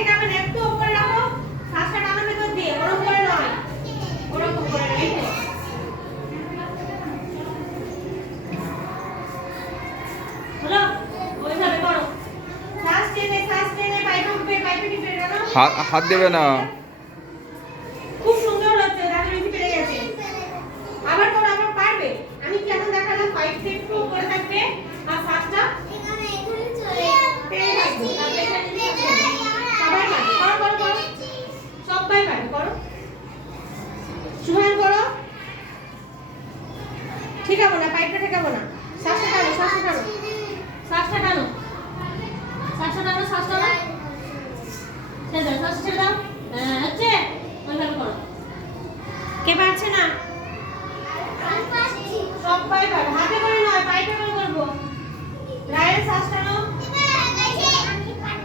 ঠেকাবে না, একটু উপরে রাখো। শ্বাসটা টানো ভেতর দিয়ে, ওরকম করে নয়, ওরকম করে নয়। এই তো হলো, ওইভাবে করো। শ্বাস টেনে পাইপে উঠবে, পাইপে টিপে টানো। হাত দেবে না। খুব সুন্দর হচ্ছে, দাদু বেশি পেরে গেছে। আবার করো, আবার পারবে। আমি কি এখন দেখালাম, পাইপটা একটু উপরে থাকবে আর শ্বাসটা টেনে থাকবে। তারপরে এখানে সবাই পারবে, করো করো করো, সবাই পারবে, করো। সুহান করো। ঠেকাবো না, পাইপটা ঠেকাবো না। শ্বাসটা টানো, শ্বাসটা টানো, শ্বাসটা টানো, শ্বাসটা টানো, শ্বাসটা টানো। ছেড়ে দাও, শ্বাস ছেড়ে দাও। হ্যাঁ, হচ্ছে ওইভাবে করো। কে পারছে না? সবাই পারবে, হাতে করে নয়, পাইপে করে করবো। রায়ের শ্বাস টানো।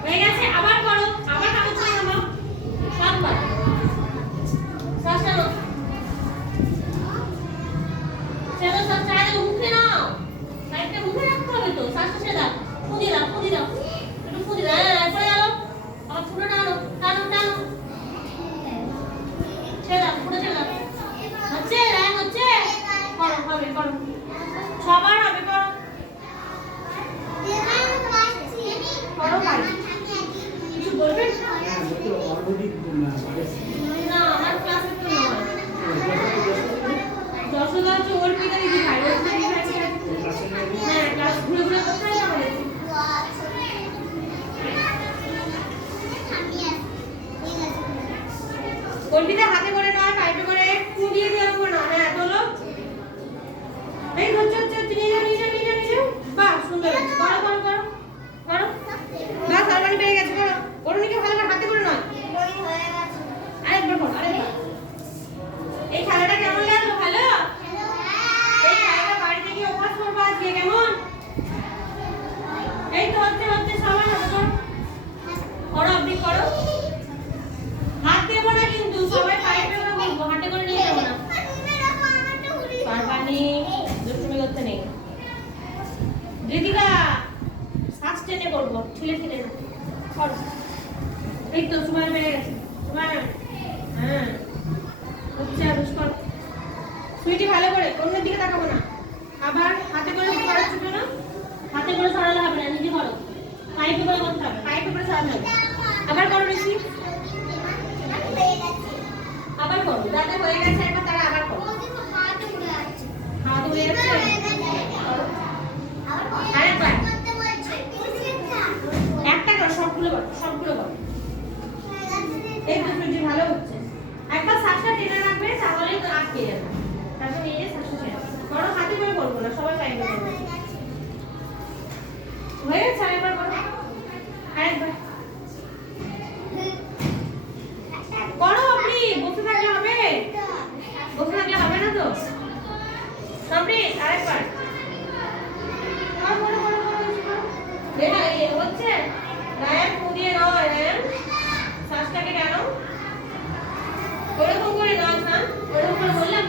হয়ে গেছে, আবার করো, আবার টানো, টানো, সববার শ্বাস টানো। ছেড়ে দাও, ছেড়ে দাও, মুখে নাও, পাইপটা মুখে রাখতে হবে তো। শ্বাসটা ছেড়ে দাও, ফুঁদি দাও, ফুঁদি দাও, একটু ফুঁদি দাও। হ্যাঁ, পড়ে গেল, আবার পুরো টানো, টানো টানো, ছেড়ে দাও, পুরো ছেড়ে দাও। হচ্ছে, রায় হচ্ছে, করো, হবে, করো, সবার হবে, করো করো, পারবে। কিছু বলবেন? না, আমার ক্লাসে তো নয়। যশোদা হচ্ছে ওর পিতা দিদি ভাই, ওর পিতা দিদি ভাই। হ্যাঁ, ক্লাস ঘুরে ঘুরে কোথায় যাবো? কলপিতে হাতে করে নয়, পাইপে করে ফু দিয়ে দিয়ে ওরকম না। হ্যাঁ, তোলো। এই হচ্ছে হচ্ছে হচ্ছে, নিয়ে যাও, নিয়ে যাও, নিয়ে যাও, নিয়ে যাও। বাহ, সুন্দর হচ্ছে, করো করো করো করো। বাস, আলমারি পেয়ে গেছে, করো। করো নাকি ভালো করে, হাতে করে নয়। আরেকবার করো, আরেকবার। এই খেলাটা কেমন লাগলো? ভালো? এই খেলাটা বাড়িতে গিয়ে অভ্যাস করবো আজকে, কেমন? এই তো হচ্ছে হচ্ছে, সবাই হাতে করো, করো, আপনি করো। হাত দেবো না কিন্তু, সবাই পাইপে করে বলবো, হাতে করে নিয়ে যাবো না। পারবানি, দুষ্টুমি করতে নেই। ঋতিকা, শ্বাস টেনে করবো, ঠেলে ঠেলে না, করো। এই তো সময় পেয়ে গেছে, সময়। হ্যাঁ, হচ্ছে, আদর্শ করো। সুইটি ভালো করে, অন্যের দিকে তাকাবো না। আবার হাতে করে করার ছোট না, হাতে করে সরালে হবে না, নিজে করো। পাইপে করে করতে হবে, পাইপে করে সরালে হবে। আবার করো বেশি, আবার করো। যাদের হয়ে গেছে একবার, তারা আবার করো। হাত উড়ে যাচ্ছে, আরেকবার। একটা করো, সবগুলো করো, সবগুলো করো। এই তো সুইটি ভালো হচ্ছে। একবার শ্বাসটা টেনে রাখবে, তাহলে তো আটকে যাবে। তারপর এই যে শ্বাসটা ছেড়ে করো, হাতে করে করবো না, সবাই পাইপে করবো। হয়ে গেছে, আরেকবার করো, আরেকবার করো। আপনি বসে থাকলে হবে? বসে থাকলে হবে না তো। কমপ্লিট, আরেকবার করো, করো, করো, করো। দেখা এই হচ্ছে, রায়ান ফুদিয়ে নয়, রায়ান শ্বাসটাকে কেন ওরকম করে নয়, ওরকম করে বললাম,